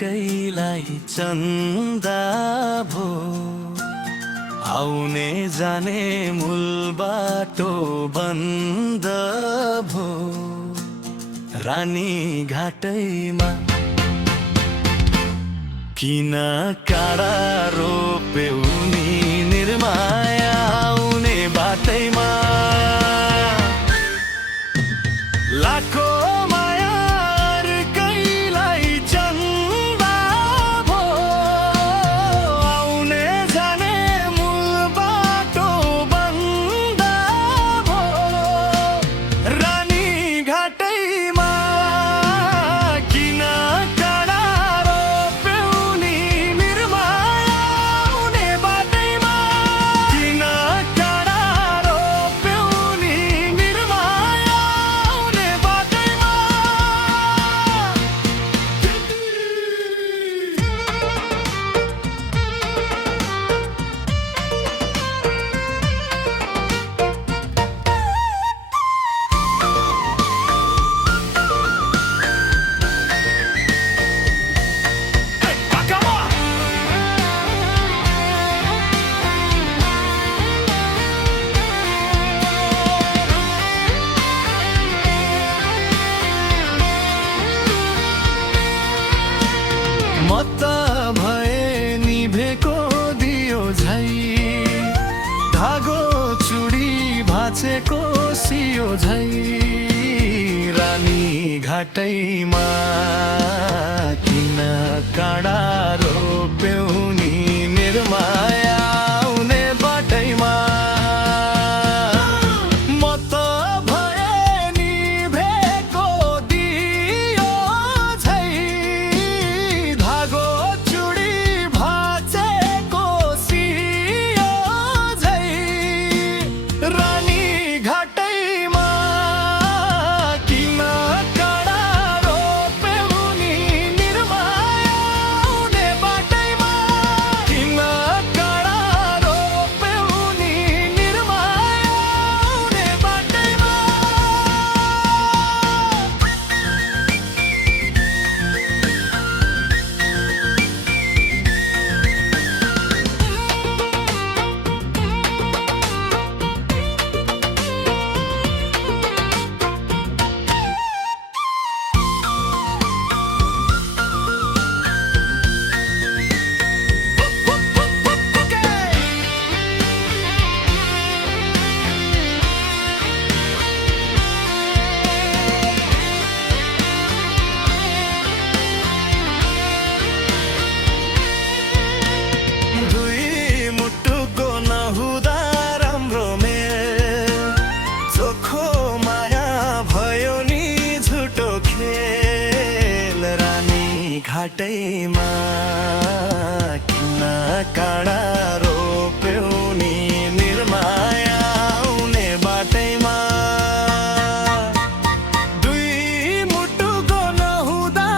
कसैलाई चन्दा भो आउने जाने मूल बाटो बन्द भो रानी घाटैमा किन काँडा रोप्यौ नि निर्माया आउने बाटैमा लाखो माया अर्कैलाई चन्दा भो आउने जाने मूल बाटो बन्द भो रानी घाटैमा किन काँडा रोप्यौ नि निर्माया आउने बाटैमा किन काँडा रोप्यौ नि निर्माया आउने बाटैमा म त भए निभेको दियो झै धागो चुडी भाँचेको सियो झै रानी घाटैमा किन काँडा रोप्यौ नि निर्माया आउने बाटैमा म त भए निभेको दियो झै धागो चुडी भाँचेको सियो झै रानी घाटैमा किन काँडा रोप्यौ नि निर्माया आउने बाटैमा किन काँडा रोप्यौ नि निर्माया आउने बाटैमा दुई मुटुको नहुँदा राम्रो मेल चोखो माया भयो नि झुटो खेल रानी घाटैमा किन काँडा रोप्यौ नि निर्माया आउने बाटैमा दुई मुटुको नहुँदा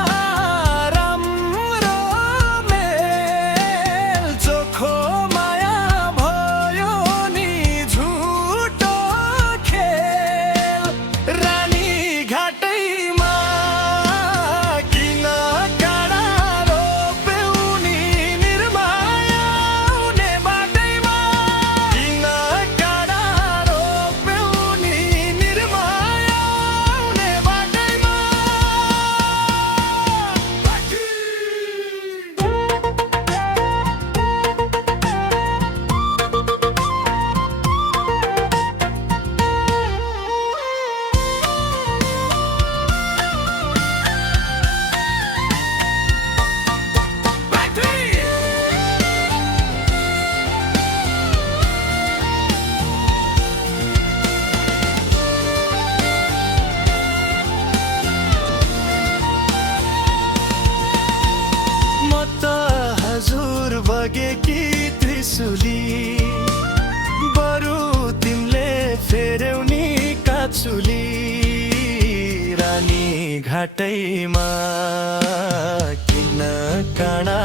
राम्रो मेल चोखो माया भयो नि झुटो खेल रानी घाटैमा किन काँडा रोप्यौ नि निर्माया आउने बाटैमा किन काँडा रोप्यौ नि निर्माया आउने बाटैमा म त हजुर बगेकी त्रिशुली बरु तिमीले फेर्यौ नि काछुली रानी घाटैमा किन काँडा